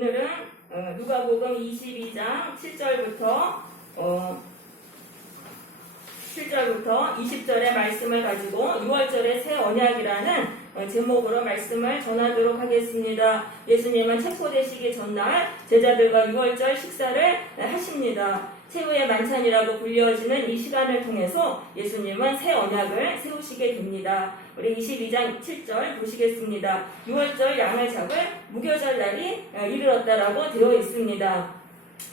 오늘은 누가복음 22장 7절부터 20절의 말씀을 가지고 6월절의 새 언약이라는 제목으로 말씀을 전하도록 하겠습니다. 예수님은 체포되시기 전날 제자들과 6월절 식사를 하십니다. 최후의 만찬이라고 불려지는 이 시간을 통해서 예수님은 새 언약을 세우시게 됩니다. 우리 22장 7절 보시겠습니다. 6월절 양을 잡을 무교절 날이 이르렀다라고 되어 있습니다.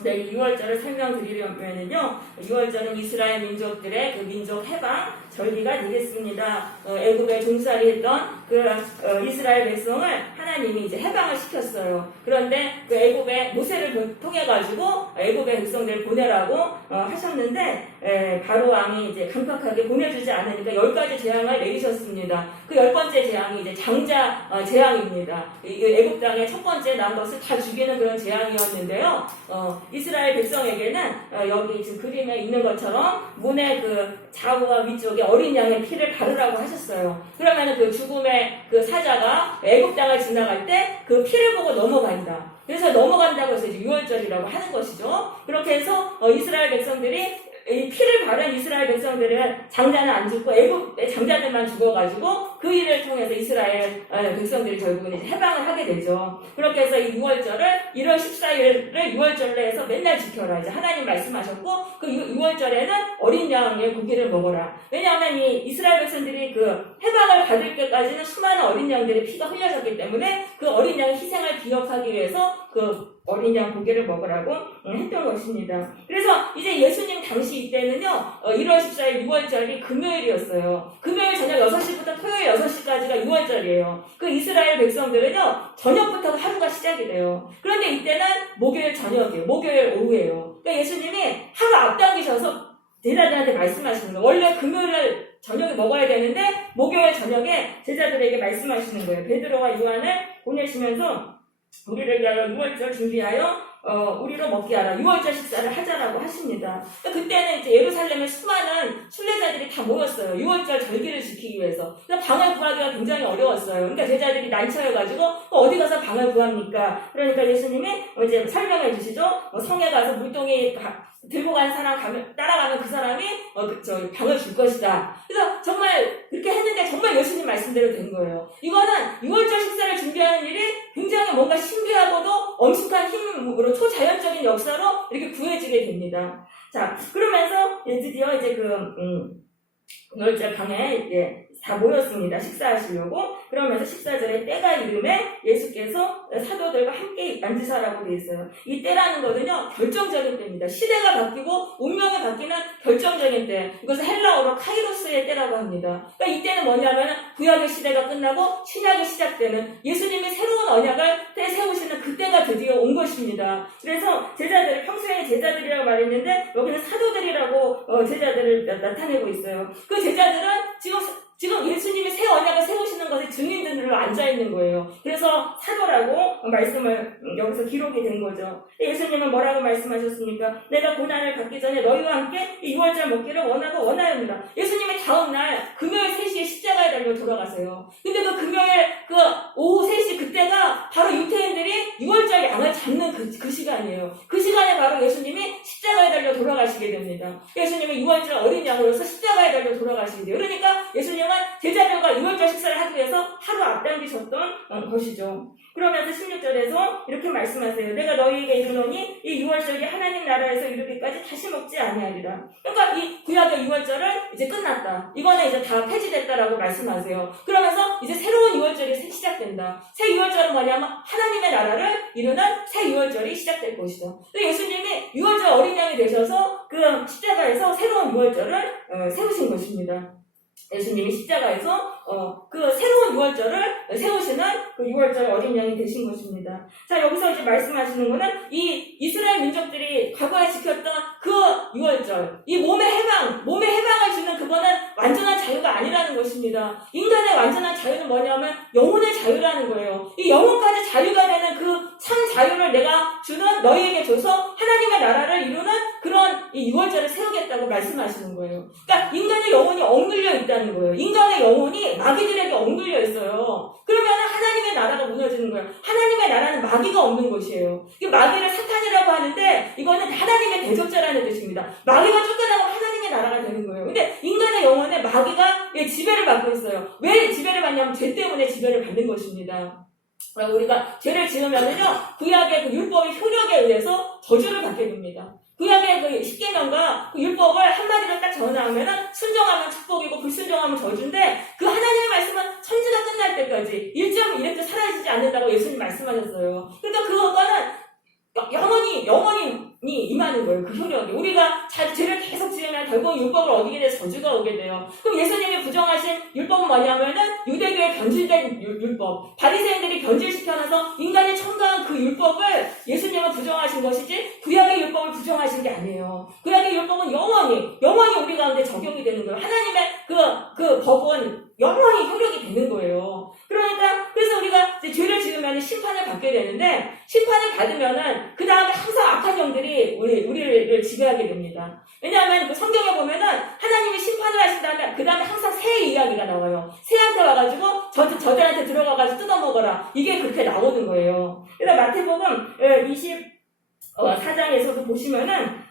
네, 이 6월절을 설명드리려면요, 6월절은 이스라엘 민족들의 그 민족 해방 절기가 되겠습니다. 애굽에 종살이 했던 이스라엘 백성을 하나님이 이제 해방을 시켰어요. 그런데 그 애굽의 모세를 통해 가지고 애굽의 백성들을 보내라고 하셨는데 바로 왕이 이제 강팍하게 보내주지 않으니까 10가지 재앙을 내리셨습니다. 그 10번째 재앙이 이제 장자 재앙입니다. 애굽 땅에 첫 번째 난 것을 다 죽이는 그런 재앙이었는데요. 이스라엘 백성에게는 여기 지금 그림에 있는 것처럼 문의 그 좌우와 위쪽에 어린 양의 피를 바르라고 하셨어요. 그러면 그 죽음의 그 사자가 애굽 땅을 지나갈 때 그 피를 보고 넘어간다. 그래서 넘어간다고 해서 이제 6월절이라고 하는 것이죠. 그렇게 해서 이스라엘 백성들이 이 피를 바른 이스라엘 백성들은 장자는 안 죽고 애굽의 장자들만 죽어가지고 그 일을 통해서 이스라엘 백성들이 결국은 이제 해방을 하게 되죠. 그렇게 해서 이 6월절을 1월 14일을 6월절로 해서 맨날 지켜라. 이제 하나님 말씀하셨고 그 6월절에는 어린 양의 고기를 먹어라. 왜냐하면 이 이스라엘 백성들이 그 해방을 받을 때까지는 수많은 어린 양들의 피가 흘려졌기 때문에 그 어린 양의 희생을 기억하기 위해서 그 어린 양 고기를 먹으라고 했던 것입니다. 그래서 이제 예수님 당시 이때는요, 1월 14일 6월절이 금요일이었어요. 금요일 저녁 6시부터 토요일 6시까지가 6월절이에요. 그 이스라엘 백성들은요, 저녁부터 하루가 시작이 돼요. 그런데 이때는 목요일 저녁이에요. 목요일 오후예요. 그러니까 예수님이 하루 앞당기셔서 제자들한테 말씀하시는 거예요. 원래 금요일날 저녁에 먹어야 되는데 목요일 저녁에 제자들에게 말씀하시는 거예요. 베드로와 요한을 보내시면서 우리를 위하여 6월절 준비하여 우리로 먹게 하라. 6월절 식사를 하자라고 하십니다. 그때는 이제 예루살렘에 수많은 순례자들이 다 모였어요. 6월절 절기를 지키기 위해서. 방을 구하기가 굉장히 어려웠어요. 그러니까 제자들이 난처해가지고 어디 가서 방을 구합니까? 그러니까 예수님이 이제 설명해 주시죠. 성에 가서 물동이 들고 간 사람 따라가면 그 사람이 방을 줄 것이다. 그래서 정말 그렇게 했는데 정말 예수님 말씀대로 된 거예요. 이거는 6월절 식사를 준비하는 일이 굉장히 뭔가 신기하고도 엄숙한 힘으로 초자연적인 역사로 이렇게 구해지게 됩니다. 자, 그러면서 드디어 이제 6월절 방에 이제 다 모였습니다. 식사하시려고. 그러면서 식사절에 때가 이름에 예수께서 사도들과 함께 앉으사라고 되어 있어요. 이 때라는 거는요, 결정적인 때입니다. 시대가 바뀌고 운명이 바뀌는 결정적인 때. 이것을 헬라어로 카이로스의 때라고 합니다. 그러니까 이 때는 뭐냐면 구약의 시대가 끝나고 신약이 시작되는 예수님이 새로운 언약을 세우시는 그때가 드디어 온 것입니다. 그래서 제자들, 평소에 제자들이라고 말했는데 여기는 사도들이라고 제자들을 나타내고 있어요. 그 제자들은 지금 예수님이 새 언약을 세우시는 것에 증인들로 앉아있는 거예요. 그래서 사도라고 말씀을 여기서 기록이 된 거죠. 예수님은 뭐라고 말씀하셨습니까? 내가 고난을 받기 전에 너희와 함께 이 6월절 먹기를 원하옵니다. 예수님이 다음날 금요일 3시에 십자가에 달려 돌아가세요. 근데 그 금요일 오후 3시 그때가 바로 유태인들이 6월절 양을 잡는 그 시간이에요. 그 시간에 바로 예수님이 십자가에 달려 돌아가시게 됩니다. 예수님이 6월절 어린 양으로서 십자가에 달려 돌아가시게 돼요. 그러니까 예수님은 제자들과 6월절 식사를 하기 위해서 하루 앞당기셨던 것이죠. 그러면서 16절에서 이렇게 말씀하세요. 내가 너희에게 이르노니 이 6월절이 하나님 나라에서 이르기까지 다시 먹지 아니하리라. 그러니까 이 구약의 6월절은 이제 끝났다. 이거는 이제 다 폐지됐다라고 말씀하세요. 그러면서 이제 새로운 6월절이 시작된다. 새 6월절은 뭐냐면 하나님의 나라를 이루는 새 6월절이 시작될 것이다. 예수님이 6월절 어린 양이 되셔서 그 십자가에서 새로운 6월절을 세우신 것입니다. 예수님이 십자가에서 그 새로운 6월절을 세우시는 그 6월절 어린 양이 되신 것입니다. 자, 여기서 이제 말씀하시는 거는 이 이스라엘 민족들이 과거에 지켰던 그 6월절, 이 몸의 해방을 주는 그거는 완전한 자유가 아니라는 것입니다. 인간의 완전한 자유는 뭐냐면 영혼의 자유라는 거예요. 이 영혼까지 자유가 되는 그 참 자유를 내가 주는 너희에게 줘서 하나님의 나라를 이루는 그런 이 6월절을 세우겠다고 말씀하시는 거예요. 그러니까 인간의 영혼이 억눌려 있다는 거예요. 인간의 영혼이 마귀들에게 억눌려 있어요. 그러면 하나님의 나라가 무너지는 거예요. 하나님의 나라는 마귀가 없는 것이에요. 마귀를 사탄이라고 하는데 이거는 하나님의 대적자라는 뜻입니다. 마귀가 쫓겨나면 하나님의 나라가 되는 거예요. 근데 인간의 영혼에 마귀가 지배를 받고 있어요. 왜 지배를 받냐면 죄 때문에 지배를 받는 것입니다. 우리가 죄를 지으면은요, 구약의 그 율법의 효력에 의해서 저주를 받게 됩니다. 구약의 그 십계명과 그 율법을 한마디로 딱 전하면은 순종하면 축복이고 불순종하면 저주인데 그 하나님의 말씀은 천지가 끝날 때까지 1.1획도 사라지지 않는다고 예수님 말씀하셨어요. 그러니까 그거는 영원히 임하는 거예요. 그 효력이. 우리가 죄를 계속 지으면 결국 율법을 어기게 돼서 저주가 오게 돼요. 그럼 예수님이 부정하신 율법은 뭐냐면은 유대교의 변질된 율법. 바리새인들이 변질시켜놔서 인간이 첨가한 그 율법을 예수님은 부정하신 것이지 구약의 율법을 부정하신 게 아니에요. 구약의 율법은 영원히 우리 가운데 적용이 되는 거예요. 하나님의 그 법은 영원히 효력이 되는 거예요. 그래서 우리가 이제 죄를 지으면 심판을 받게 되는데, 심판을 받으면은, 그 다음에 항상 악한 영들이 우리를 지배하게 됩니다. 왜냐하면 그 성경에 보면은, 하나님이 심판을 하신 다음에, 그 다음에 항상 새 이야기가 나와요. 새한테 와가지고, 저들한테 들어가가지고 뜯어먹어라. 이게 그렇게 나오는 거예요. 그래서 마태복음 24장에서도 보시면은,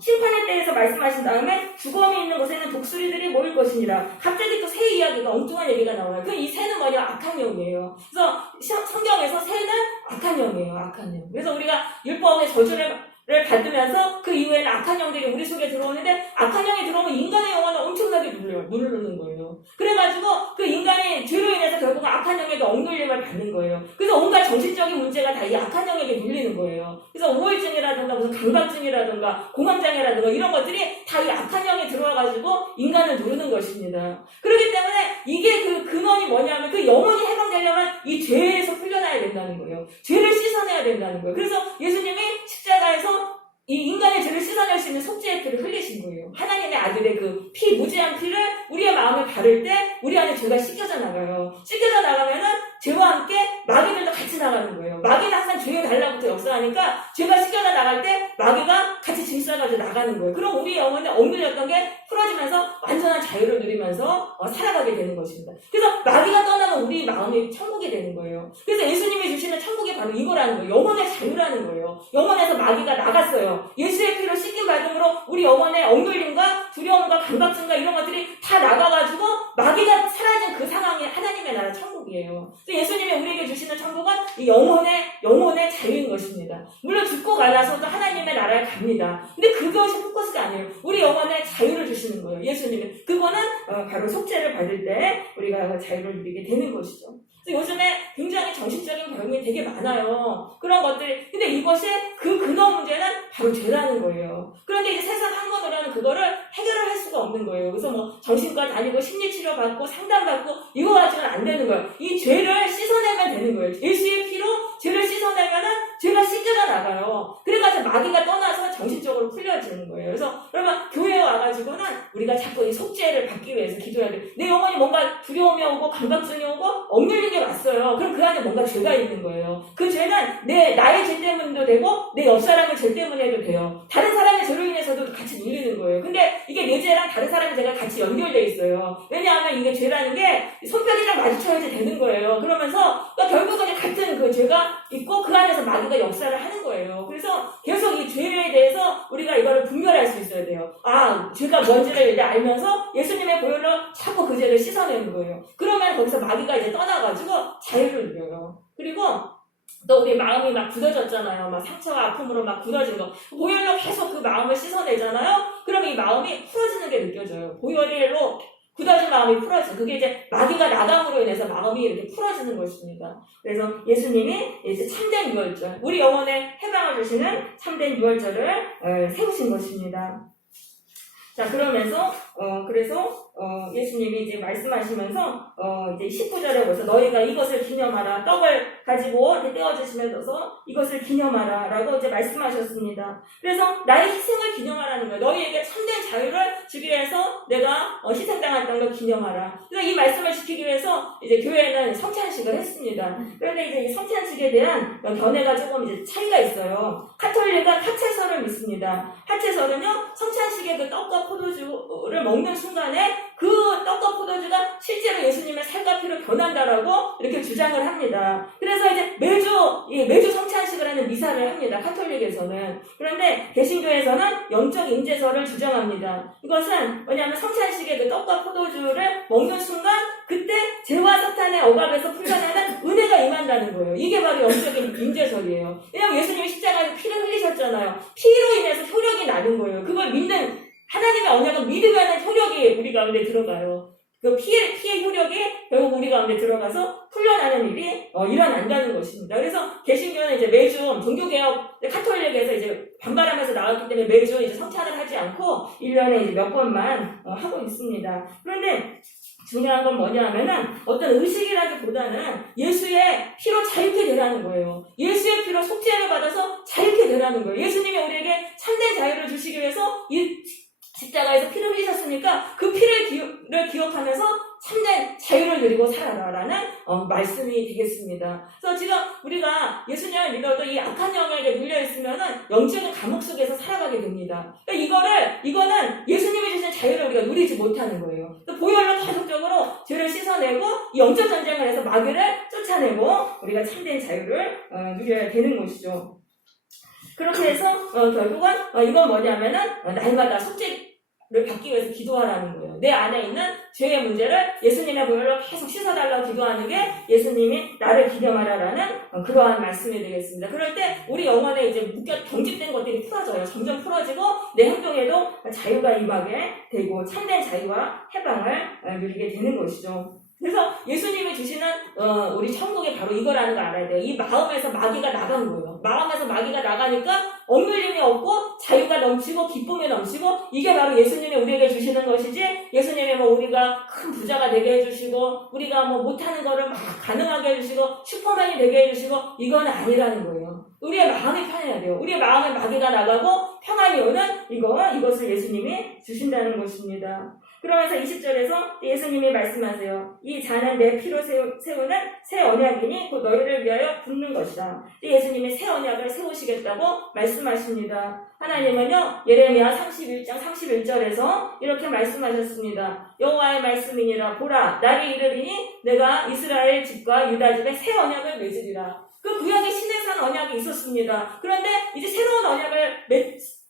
심판에 대해서 말씀하신 다음에 주검이 있는 곳에는 독수리들이 모일 것이니라. 갑자기 또 새 이야기가 엉뚱한 얘기가 나와요. 이 새는 뭐냐? 악한 영이에요. 그래서 성경에서 새는 악한 영이에요. 악한 영. 그래서 우리가 율법의 저주를 받으면서 그 이후에는 악한 영들이 우리 속에 들어오는데 악한 영이 들어오면 인간의 영혼을 엄청나게 누르는 거예요. 그래가지고 그 인간이 죄로 인해서 결국은 악한 영에게 억눌림을 받는 거예요. 그래서 온갖 정신적인 문제가 다 이 악한 영에게 눌리는 거예요. 그래서 우울증이라든가 무슨 강박증이라든가 공황장애라든가 이런 것들이 다 이 악한 영이 들어와가지고 인간을 누르는 것입니다. 그렇기 때문에 이게 그 근원이 뭐냐면 그 영혼이 해방되려면 이 죄에서 풀려나야 된다는 거예요. 죄를 씻어내야 된다는 거예요. 그래서 예수님이 십자가에서 이 인간의 죄를 씻어낼 수 있는 속죄의 피를 흘리신 거예요. 하나님의 아들의 그 피, 무지한 피를 우리의 마음에 바를 때 우리 안에 죄가 씻겨져 나가요. 씻겨져 나가면은 죄와 함께 마귀들도 같이 나가는 거예요. 마귀는 항상 죄의 달라부터 역사하니까 죄가 씻겨져 나갈 때 마귀가 같이 질서가지고 나가는 거예요. 그럼 우리 영혼에 억눌렸던 게 풀어지면서 완전한 자유를 누리면서 살아가게 되는 것입니다. 그래서 마귀가 떠나면 우리 마음이 천국이 되는 거예요. 그래서 예수님이 주시는 천국이 바로 이거라는 거예요. 영혼의 자유라는 거예요. 영혼에서 마귀가 나갔어요. 예수의 피로 씻김 받음으로 우리 영혼의 억눌림과 두려움과 강박증과 이런 것들이 다 나가가지고 마귀가 사라진 그 상황이 하나님의 나라 천국이에요. 그래서 예수님이 우리에게 주시는 천국은 이 영혼의 자유인 것입니다. 물론 죽고 나서도 하나님의 나라에 갑니다. 근데 그것이 포커스가 아니에요. 우리 영혼의 자유를 주시는 거예요. 예수님은. 그거는 바로 속죄를 받을 때 우리가 자유를 누리게 되는 것이죠. 그래서 요즘에 굉장히 정신적인 병이 되게 많아요. 그런 것들이. 근데 이것이 그 근원 문제는 바로 죄라는 거예요. 그런데 이제 세상 학문으로는 그거를 해결을 할 수가 없는 거예요. 그래서 뭐 정신과 다니고 심리치료 받고 상담받고 이거 가지고는 안 되는 거예요. 이 죄를 씻어내면 되는 거예요. 예수의 피로 죄를 씻어내면은 죄가 씻겨져 나가요. 그래가지고 마귀가 떠나서 정신적으로 풀려지는 거예요. 그래서 그러면 교회에 와가지고는 우리가 자꾸 이 속죄를 받기 위해서 기도해야 돼요. 내 영혼이 뭔가 두려움이 오고 강박증이 오고 억눌린 게 왔어요. 그럼 그 안에 뭔가 죄가 있는 거예요. 그 죄는 나의 죄 때문에도 되고 내 옆 사람의 죄 때문에도 돼요. 다른 사람의 죄로 인해서도 같이 눌리는 거예요. 근데 이게 내 죄랑 다른 사람의 죄가 같이 연결돼 있어요. 왜냐하면 이게 죄라는 게 손뼉이랑 마주쳐야지 되는 거예요. 그러면서 결국은 같은 그 죄가 있고 그 안에서 마귀가 역사를 하는 거예요. 그래서 계속 이 죄에 대해서 우리가 이거를 분별할 수 있어야 돼요. 죄가 뭔지를 이제 알면서 예수님의 보혈로 자꾸 그 죄를 씻어내는 거예요. 그러면 거기서 마귀가 이제 떠나가지고 자유를 누려요. 그리고 또 우리 마음이 막 굳어졌잖아요. 막 상처와 아픔으로 막 굳어진 거. 보혈로 계속 그 마음을 씻어내잖아요. 그러면 이 마음이 풀어지는 게 느껴져요. 보혈로 굳어진 마음이 풀어져. 그게 이제 마귀가 나감으로 인해서 마음이 이렇게 풀어지는 것입니다. 그래서 예수님이 이제 참된 유월절, 우리 영혼에 해방을 주시는 참된 유월절을 세우신 것입니다. 자, 그러면서 그래서 예수님이 이제 말씀하시면서 이제 19절에 보서 너희가 이것을 기념하라. 떡을 가지고 이제 떼어주시면서 이것을 기념하라 라고 이제 말씀하셨습니다. 그래서 나의 희생을 기념하라는 거예요. 너희에게 참된 자유를 주기 위해서 내가 희생당했던 걸 기념하라. 그래서 이 말씀을 지키기 위해서 이제 교회는 성찬식을 했습니다. 그런데 이제 이 성찬식에 대한 견해가 조금 이제 차이가 있어요. 가톨릭은 하체설을 믿습니다. 하체설은요, 성찬식의 그 떡과 포도주를 먹는 순간에 그 떡과 포도주가 실제로 예수님의 살과 피로 변한다라고 이렇게 주장을 합니다. 그래서 이제 매주 성찬식을 하는 미사를 합니다. 가톨릭에서는. 그런데 개신교에서는 영적 임재설을 주장합니다. 이것은 왜냐하면 성찬식의 그 떡과 포도주를 먹는 순간 그때 죄와 사탄의 억압에서 풀려나는 은혜가 임한다는 거예요. 이게 바로 영적인 임재설이에요. 왜냐하면 예수님이 십자가에서 피를 흘리셨잖아요. 피로 인해서 효력이 나는 거예요. 그걸 믿는 하나님의 언약은 믿으면 효력이 우리 가운데 들어가요. 그 피의 효력이 결국 우리 가운데 들어가서 풀려나는 일이 일어난다는 것입니다. 그래서 개신교는 이제 매주 종교개혁 가톨릭에서 이제 반발하면서 나왔기 때문에 매주 이제 성찬을 하지 않고 1년에 이제 몇 번만 하고 있습니다. 그런데 중요한 건 뭐냐 하면은 어떤 의식이라기보다는 예수의 피로 자유케 되라는 거예요. 예수의 피로 속죄를 받아서 자유케 되라는 거예요. 예수님이 우리에게 참된 자유를 주시기 위해서 이 십자가에서 피를 흘리셨으니까 그 피를 기억하면서 참된 자유를 누리고 살아라라는 말씀이 되겠습니다. 그래서 지금 우리가 예수님을 믿어도 이 악한 영역에 눌려있으면은 영적인 감옥 속에서 살아가게 됩니다. 그러니까 이거는 예수님이 주신 자유를 우리가 누리지 못하는 거예요. 보혈로 계속적으로 죄를 씻어내고 영적 전쟁을 해서 마귀를 쫓아내고 우리가 참된 자유를 누려야 되는 것이죠. 그렇게 해서 결국은 이건 뭐냐면은 날마다 속죄를 받기 위해서 기도하라는 거예요. 내 안에 있는 죄의 문제를 예수님의 보혈로 계속 씻어달라고 기도하는 게 예수님이 나를 기념하라라는 그러한 말씀이 되겠습니다. 그럴 때 우리 영혼에 이제 경직된 것들이 풀어져요. 점점 풀어지고 내 행동에도 자유가 임하게 되고 참된 자유와 해방을 누리게 되는 것이죠. 그래서 예수님이 주시는 우리 천국이 바로 이거라는 걸 알아야 돼요. 이 마음에서 마귀가 나간 거예요. 마음에서 마귀가 나가니까 억눌림이 없고 자유가 넘치고 기쁨이 넘치고 이게 바로 예수님이 우리에게 주시는 것이지 예수님이 뭐 우리가 큰 부자가 되게 해주시고 우리가 뭐 못하는 거를 막 가능하게 해주시고 슈퍼맨이 되게 해주시고 이건 아니라는 거예요. 우리의 마음이 편해야 돼요. 우리의 마음에 마귀가 나가고 평안이 오는 이것을 예수님이 주신다는 것입니다. 그러면서 20절에서 예수님이 말씀하세요. 이 잔은 내 피로 세우는 새 언약이니 곧 너희를 위하여 붓는 것이다. 예수님이 새 언약을 세우시겠다고 말씀하십니다. 하나님은요, 예레미야 31장 31절에서 이렇게 말씀하셨습니다. 여호와의 말씀이니라. 보라, 날이 이르리니 내가 이스라엘 집과 유다 집에 새 언약을 맺으리라. 그 구약의 시내산 언약이 있었습니다. 그런데 이제 새로운 언약을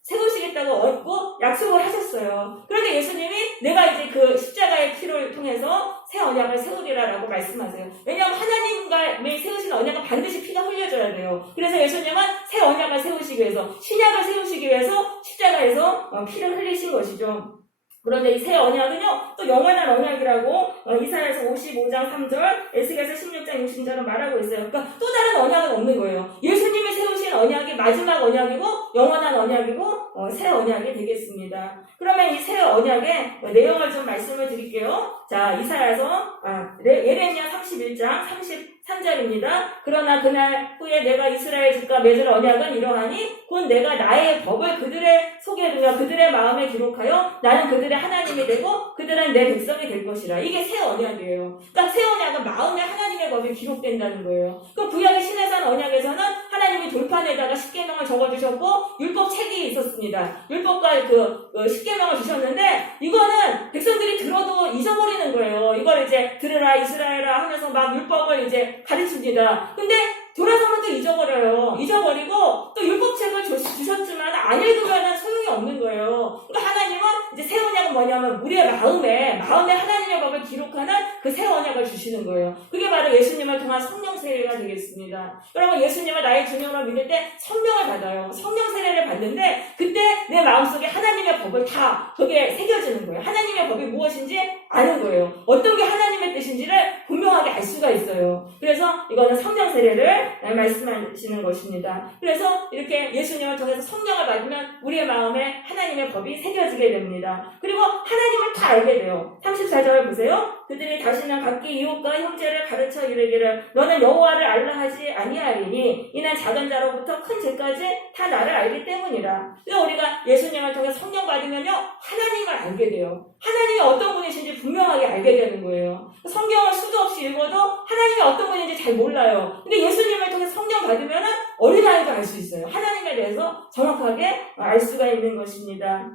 세우시겠다고 얻고 약속을 하셨어요. 그런데 예수님이 내가 이제 그 십자가의 피를 통해서 새 언약을 세우리라라고 말씀하세요. 왜냐하면 하나님과 세우신 언약은 반드시 피가 흘려져야 돼요. 그래서 예수님은 새 언약을 세우시기 위해서 신약을 세우시기 위해서 십자가에서 피를 흘리신 것이죠. 그런데 이 새 언약은요, 또 영원한 언약이라고 이사야서 55장 3절, 에스겔서 16장 60절은 말하고 있어요. 그러니까 또 다른 언약은 없는 거예요. 예수님이 세우신 언약이 마지막 언약이고 영원한 언약이고 새 언약이 되겠습니다. 그러면 이 새 언약의 내용을 좀 말씀을 드릴게요. 자, 이사야서 예레미야 31장 33절입니다. 그러나 그날 후에 내가 이스라엘 집과 맺을 언약은 이러하니 곧 내가 나의 법을 그들의 속에 두며 그들의 마음에 기록하여 나는 그들의 하나님이 되고 그들은 내 백성이 될 것이라. 이게 새 언약이에요. 그러니까 새 언약은 마음에 하나님의 법이 기록된다는 거예요. 그 구약의 시내산 언약에서는 하나님이 돌판에다가 십계명을 적어주셨고 율법 책이 있었습니다. 율법과 그 십계명을 주셨는데 이거는 백성들이 들어도 잊어버리는 거예요. 이걸 이제 들으라 이스라엘아 하면서 막 율법을 이제 가르칩니다. 근데 돌아서면 또 잊어버리고 또 율법책을 주셨지만 안 읽으면 소용이 없는 거예요. 그러니까 하나님은 이제 새 언약은 뭐냐면 우리의 마음에 하나님의 법을 기록하는 그 새 언약을 주시는 거예요. 그게 바로 예수님을 통한 성령 세례가 되겠습니다. 여러분 예수님을 나의 주님으로 믿을 때 성령을 받아요. 성령 세례를 받는 받는데 그때 내 마음속에 하나님의 법을 다 거기에 새겨지는 거예요. 하나님의 법이 무엇인지 아는 거예요. 어떤 게 하나님의 뜻인지를 분명하게 알 수가 있어요. 그래서 이거는 성령 세례를 말씀하시는 것입니다. 그래서 이렇게 예수님을 통해서 성령을 받으면 우리의 마음에 하나님의 법이 새겨지게 됩니다. 그리고 하나님을 다 알게 돼요. 34절 보세요. 그들이 다시는 각기 이웃과 형제를 가르쳐 이르기를 너는 여호와를 알라 하지 아니하리니 이는 작은 자로부터 큰 죄까지 다 나를 알기 때문이라. 그래서 우리가 예수님을 통해 성령 받으면요 하나님을 알게 돼요. 하나님이 어떤 분이신지 분명하게 알게 되는 거예요. 성경을 수도 없이 읽어도 하나님이 어떤 분인지 잘 몰라요. 근데 예수님을 통해 성령 받으면 어린아이도 알 수 있어요. 하나님에 대해서 정확하게 알 수가 있는 것입니다.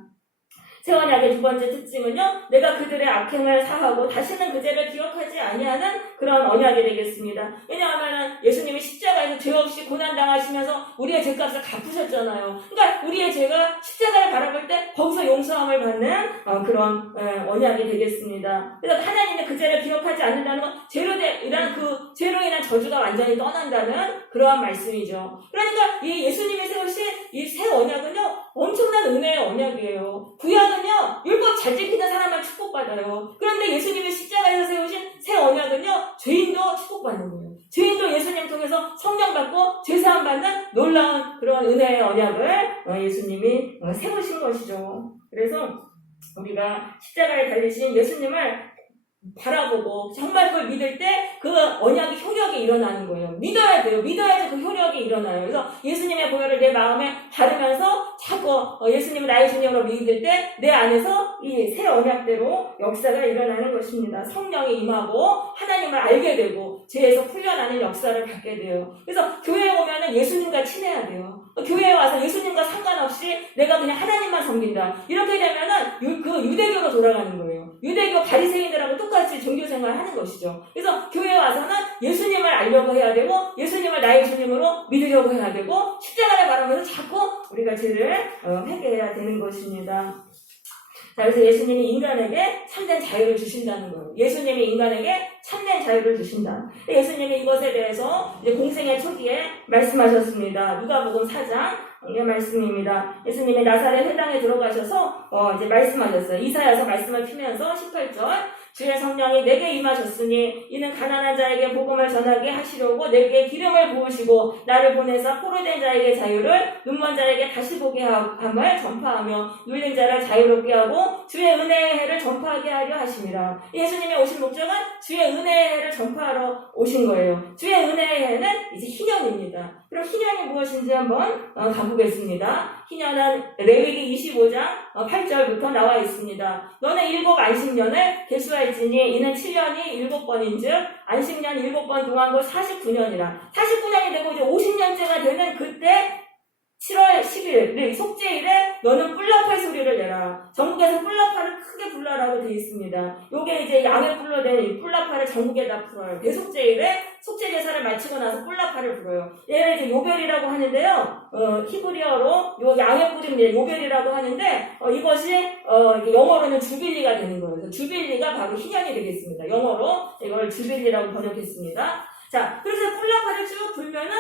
새 언약의 두 번째 특징은요, 내가 그들의 악행을 사하고 다시는 그 죄를 기억하지 아니하는 그런 언약이 되겠습니다. 왜냐하면 예수님이 십자가에서 죄 없이 고난당하시면서 우리의 죄값을 갚으셨잖아요. 그러니까 우리의 죄가 십자가를 바라볼 때 거기서 용서함을 받는 그런 언약이 되겠습니다. 그래서 하나님이 그 죄를 기억하지 않는다는 건 죄로 인한 저주가 완전히 떠난다는 그러한 말씀이죠. 그러니까 이 예수님이 세우신 이 새 언약은요, 엄청난 은혜의 언약이에요. 구약은요, 율법 잘 지키는 사람만 축복받아요. 그런데 예수님이 십자가에서 세우신 새 언약은요, 죄인도 축복받는 거예요. 죄인도 예수님 통해서 성령 받고 죄사함 받는 놀라운 그런 은혜의 언약을 예수님이 세우신 것이죠. 그래서 우리가 십자가에 달리신 예수님을 바라보고 정말 그걸 믿을 때 그 언약의 효력이 일어나는 거예요. 믿어야 돼요. 믿어야지 그 효력이 일어나요. 그래서 예수님의 보혈을 내 마음에 바르면서 자꾸 예수님을 나의 주님으로 믿을 때 내 안에서 이 새 언약대로 역사가 일어나는 것입니다. 성령이 임하고 하나님을 알게 되고 죄에서 풀려나는 역사를 갖게 돼요. 그래서 교회에 오면은 예수님과 친해야 돼요. 교회에 와서 예수님과 상관없이 내가 그냥 하나님만 섬긴다. 이렇게 되면은 그 유대교로 돌아가는 거예요. 유대교 바리새인들하고 똑같이 종교생활을 하는 것이죠. 그래서 교회에 와서는 예수님을 알려고 해야 되고 예수님을 나의 주님으로 믿으려고 해야 되고 십자가를 바라면서 자꾸 우리가 죄를 회개해야 되는 것입니다. 자, 그래서 예수님이 인간에게 참된 자유를 주신다는 거예요. 예수님이 인간에게 참된 자유를 주신다. 예수님이 이것에 대해서 이제 공생의 초기에 말씀하셨습니다. 누가복음 4장 이 말씀입니다. 예수님이 나사렛 회당에 들어가셔서 이제 말씀하셨어요. 이사야서 말씀을 피면서 18절 주의 성령이 내게 임하셨으니 이는 가난한 자에게 복음을 전하게 하시려고 내게 기름을 부으시고 나를 보내사 포로된 자에게 자유를 눈먼 자에게 다시 보게 함을 전파하며 눌린 자를 자유롭게 하고 주의 은혜의 해를 전파하게 하려 하심이라. 예수님이 오신 목적은 주의 은혜의 해를 전파하러 오신 거예요. 주의 은혜의 해는 이제 희년입니다. 그럼 희년이 무엇인지 한번 가보겠습니다. 희년은 레위기 25장 8절부터 나와 있습니다. 너는 7 안식년을 계수할지니 이는 7년이 7번인즉 안식년 7번 동안 곧 49년이라. 49년이 되고 이제 50년째가 되는 그때 7월 10일 속죄일에 너는 뿔나팔 소리를 내라. 전국에서 뿔나팔을 크게 불러라고 되어 있습니다. 요게 이제 양의 뿔로 된 이 뿔나팔을 전국에다 불어요. 대속죄일에 속죄 제사를 마치고 나서 뿔나팔을 불어요. 얘를 이제 요벨이라고 하는데요. 히브리어로 요 양의 뿔입니다. 요벨이라고 하는데 이것이 영어로는 주빌리가 되는 거예요. 그래서 주빌리가 바로 희년이 되겠습니다. 영어로 이걸 주빌리라고 번역했습니다. 자, 그래서 뿔나팔을 쭉 불면은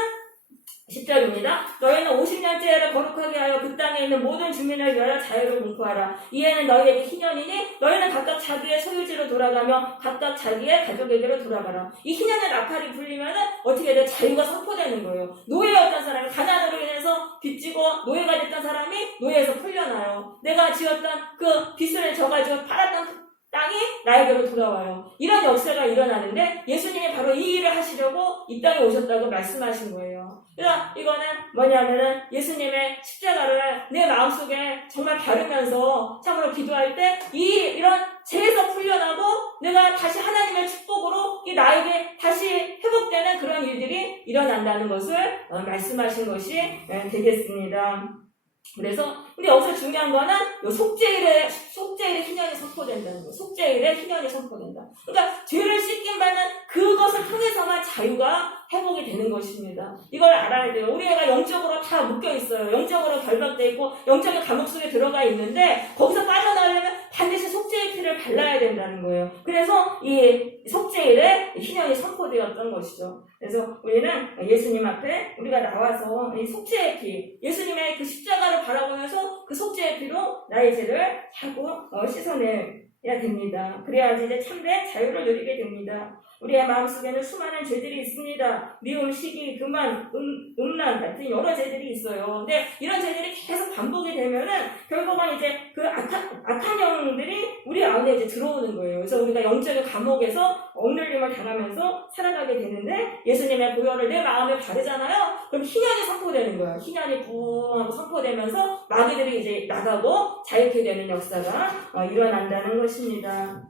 10절입니다. 너희는 50년째를 거룩하게 하여 그 땅에 있는 모든 주민을 위하여 자유를 공포하라. 이에는 너희에게 희년이니 너희는 각각 자기의 소유지로 돌아가며 각각 자기의 가족에게로 돌아가라. 이 희년의 나팔이 불리면은 어떻게 돼? 자유가 선포되는 거예요. 노예였던 사람이 가난으로 인해서 빚지고 노예가 됐던 사람이 노예에서 풀려나요. 내가 지었던 그 빚을 져가지고 팔았던 땅이 나에게로 돌아와요. 이런 역사가 일어나는데 예수님이 바로 이 일을 하시려고 이 땅에 오셨다고 말씀하신 거예요. 그러니까 이거는 뭐냐면은 예수님의 십자가를 내 마음속에 정말 바르면서 참으로 기도할 때 이런 죄에서 풀려나고 내가 다시 하나님의 축복으로 이 나에게 다시 회복되는 그런 일들이 일어난다는 것을 말씀하신 것이 되겠습니다. 그래서 근데 여기서 중요한 거는 요 속죄일에 희년이 선포된다는 거예요. 속죄일에 희년이 선포된다. 그러니까 죄를 씻긴 바는 그것을 통해서만 자유가 회복이 되는 것입니다. 이걸 알아야 돼요. 우리 애가 영적으로 다 묶여 있어요. 영적으로 결박돼 있고 영적인 감옥 속에 들어가 있는데 거기서 빠져나오려면 반드시 속죄의 피를 발라야 된다는 거예요. 그래서 이 속죄일에 희년이 선포되었던 것이죠. 그래서 우리는 예수님 앞에 우리가 나와서 이 속죄의 피, 예수님의 그 십자가를 바라보고 속죄의 피로 나의 죄를 자꾸 씻어내야 됩니다. 그래야지 이제 참된 자유를 누리게 됩니다. 우리의 마음속에는 수많은 죄들이 있습니다. 미움, 시기, 교만, 음란 같은 여러 죄들이 있어요. 근데 이런 죄들이 계속 반복이 되면은 결국은 이제 그 악한 영들이 우리 안에 이제 들어오는 거예요. 그래서 우리가 영적인 감옥에서 억눌림을 당하면서 살아가게 되는데 예수님의 보혈을 내 마음에 바르잖아요. 그럼 희년이 선포되는 거예요. 희년이 부하고 선포되면서 마귀들이 이제 나가고 자유케 되는 역사가 일어난다는 것입니다.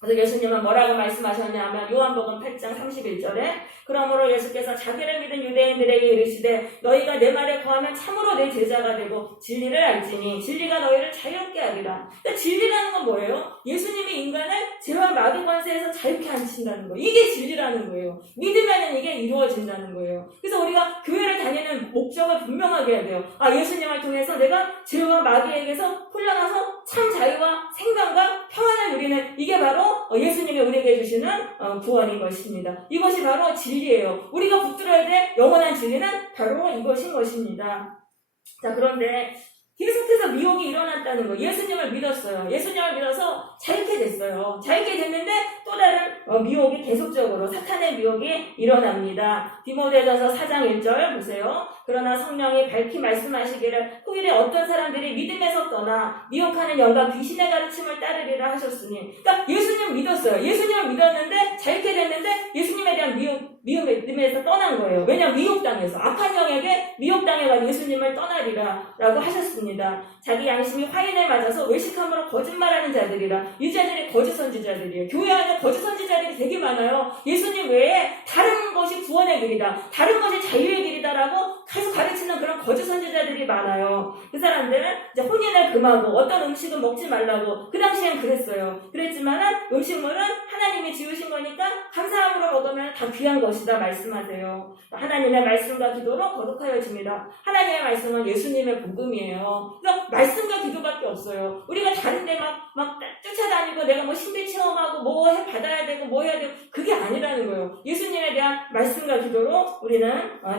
그래서 예수님은 뭐라고 말씀하셨냐면 요한복음 8장 31절에 그러므로 예수께서 자기를 믿은 유대인들에게 이르시되 너희가 내 말에 거하면 참으로 내 제자가 되고 진리를 알지니 진리가 너희를 자유롭게 하리라. 그러니까 진리라는 건 뭐예요? 예수님이 인간을 죄와 마귀 권세에서 자유케 하신다는 거예요. 이게 진리라는 거예요. 믿으면 이게 이루어진다는 거예요. 그래서 우리가 교회를 다니는 목적을 분명하게 해야 돼요. 예수님을 통해서 내가 죄와 마귀에게서 풀려나서 참 자유와 생명과 평안을 누리는 이게 바로 예수님이 우리에게 주시는 구원인 것입니다. 이것이 바로 진리예요. 우리가 붙들어야 될 영원한 진리는 바로 이것인 것입니다. 자, 그런데 계속해서 미혹이 일어났다는 거예요. 예수님을 믿었어요. 예수님을 믿어서 자유케 됐어요. 자유케 됐는데 또 다른 미혹이 계속적으로 사탄의 미혹이 일어납니다. 디모데전서 4장 1절 보세요. 그러나 성령이 밝히 말씀하시기를 후일에 어떤 사람들이 믿음에서 떠나 미혹하는 영과 귀신의 가르침을 따르리라 하셨으니, 그러니까 예수님 믿었어요. 예수님을 믿었는데 자유케 됐는데 예수님에 대한 믿음에서 떠난 거예요. 왜냐하면 미혹당해서 악한 영에게 미혹당해가 예수님을 떠나리라 라고 하셨습니다. 자기 양심이 화인에 맞아서 외식함으로 거짓말하는 자들이라. 이 자들이 거짓 선지자들이에요. 교회 안에 거짓 선지자들이 되게 많아요. 예수님 외에 다른 것이 구원의 길이다, 다른 것이 자유의 길이다라고 계속 가르치는 그런 거짓 선지자들이 많아요. 그 사람들은 이제 혼인을 금하고 어떤 음식은 먹지 말라고, 그 당시엔 그랬어요. 그랬지만은 음식물은 하나님이 지으신 거니까 감사함으로 먹으면 다 귀한 것이다 말씀하세요. 하나님의 말씀과 기도로 거룩하여 줍니다. 하나님의 말씀은 예수님의 복음이에요. 그래서 말씀과 기도밖에 없어요. 우리가 다른데 막 쫓아다니고 내가 뭐 신비 체험하고 뭐 받아야 되고 뭐 해야 되고 그게 아니라는 거예요. 예수님에 대한 말씀과 기도로 우리는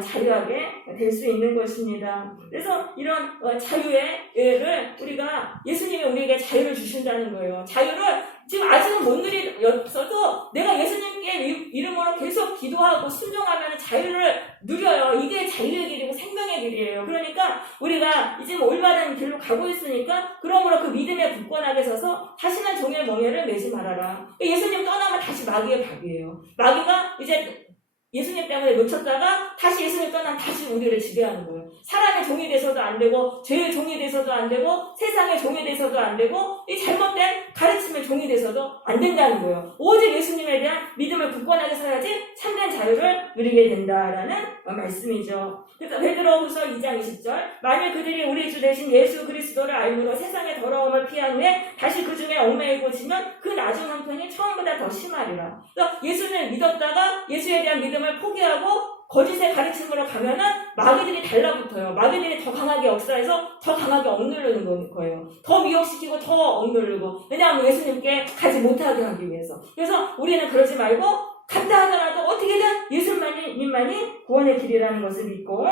자유하게 될 수 있는 것입니다. 그래서 이런 자유를 우리가 예수님이 우리에게 자유를 주신다는 거예요. 자유를 지금 아직은 못 누렸어도 내가 예수님께 이름으로 계속 기도하고 순종하면 자유를 누려요. 이게 자유의 길이고 생명의 길이에요. 그러니까 우리가 지금 올바른 길로 가고 있으니까 그러므로 그 믿음에 굳건하게 서서 다시는 종의 멍에를 매지 말아라. 예수님 떠나면 다시 마귀의 밥이에요. 마귀가 이제 예수님 때문에 놓쳤다가 다시 예수님 떠나면 다시 우리를 지배하는 거예요. 사람의 종이 돼서도 안 되고 죄의 종이 돼서도 안 되고 세상의 종이 돼서도 안 되고 이 잘못된 가르침의 종이 돼서도 안 된다는 거예요. 오직 예수님에 대한 믿음을 굳건하게 서야지 참된 자유를 누리게 된다라는 말씀이죠. 그래서 베드로후서 2장 20절 만일 그들이 우리 주 대신 예수 그리스도를 알므로 세상의 더러움을 피한 후에 다시 그 중에 얽매이고 지면 그 나중 형편이 처음보다 더 심하리라. 그러니까 예수를 믿었다가 예수에 대한 믿음을 포기하고 거짓의 가르침으로 가면은 마귀들이 달라붙어요. 마귀들이 더 강하게 역사해서 더 강하게 억누르는 거예요. 더 미혹시키고 더 억누르고. 왜냐하면 예수님께 가지 못하게 하기 위해서. 그래서 우리는 그러지 말고 갔다 하더라도 어떻게든 예수님만이 구원의 길이라는 것을 믿고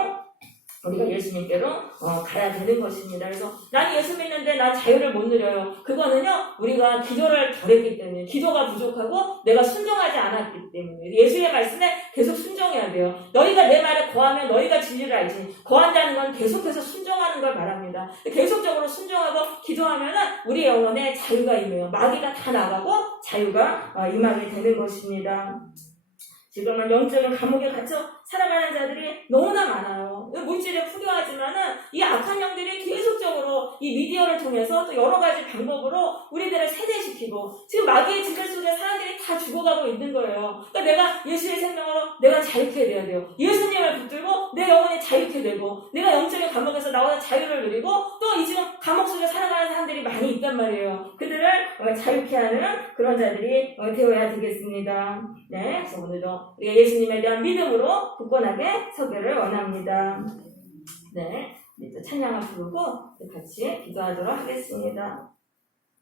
우리가 예수님께로 가야 되는 것입니다. 그래서 난 예수 믿는데 난 자유를 못 누려요. 그거는요, 우리가 기도를 덜 했기 때문에, 기도가 부족하고 내가 순종하지 않았기 때문에. 예수의 말씀에 계속 순종해야 돼요. 너희가 내 말에 거하면 너희가 진리를 알지. 거한다는 건 계속해서 순종하는 걸 말합니다. 계속적으로 순종하고 기도하면은 우리 영혼에 자유가 임해요. 마귀가 다 나가고 자유가 임하게 되는 것입니다. 지금은 영적인 감옥에 갇혀 살아가는 자들이 너무나 많아요. 물질에 풍요하지만은 이 악한 영들이 계속적으로 이 미디어를 통해서 또 여러 가지 방법으로 우리들을 세대시키고 지금 마귀의 지배 속에 사람들이 다 죽어가고 있는 거예요. 그러니까 내가 예수의 생명으로 내가 자유케 돼야 돼요. 예수님을 붙들고 내 영혼이 자유케 되고 내가 영적인 감옥에서 나와서 자유를 누리고 또 이 지금 감옥 속에 살아가는 사람들이 많이 있단 말이에요. 그들을 자유케 하는 그런 자들이 되어야 되겠습니다. 네, 그래서 오늘도 우리가 예수님에 대한 믿음으로 굳건하게 서기를 원합니다. 네, 이제 찬양을 부르고 같이 기도하도록 하겠습니다.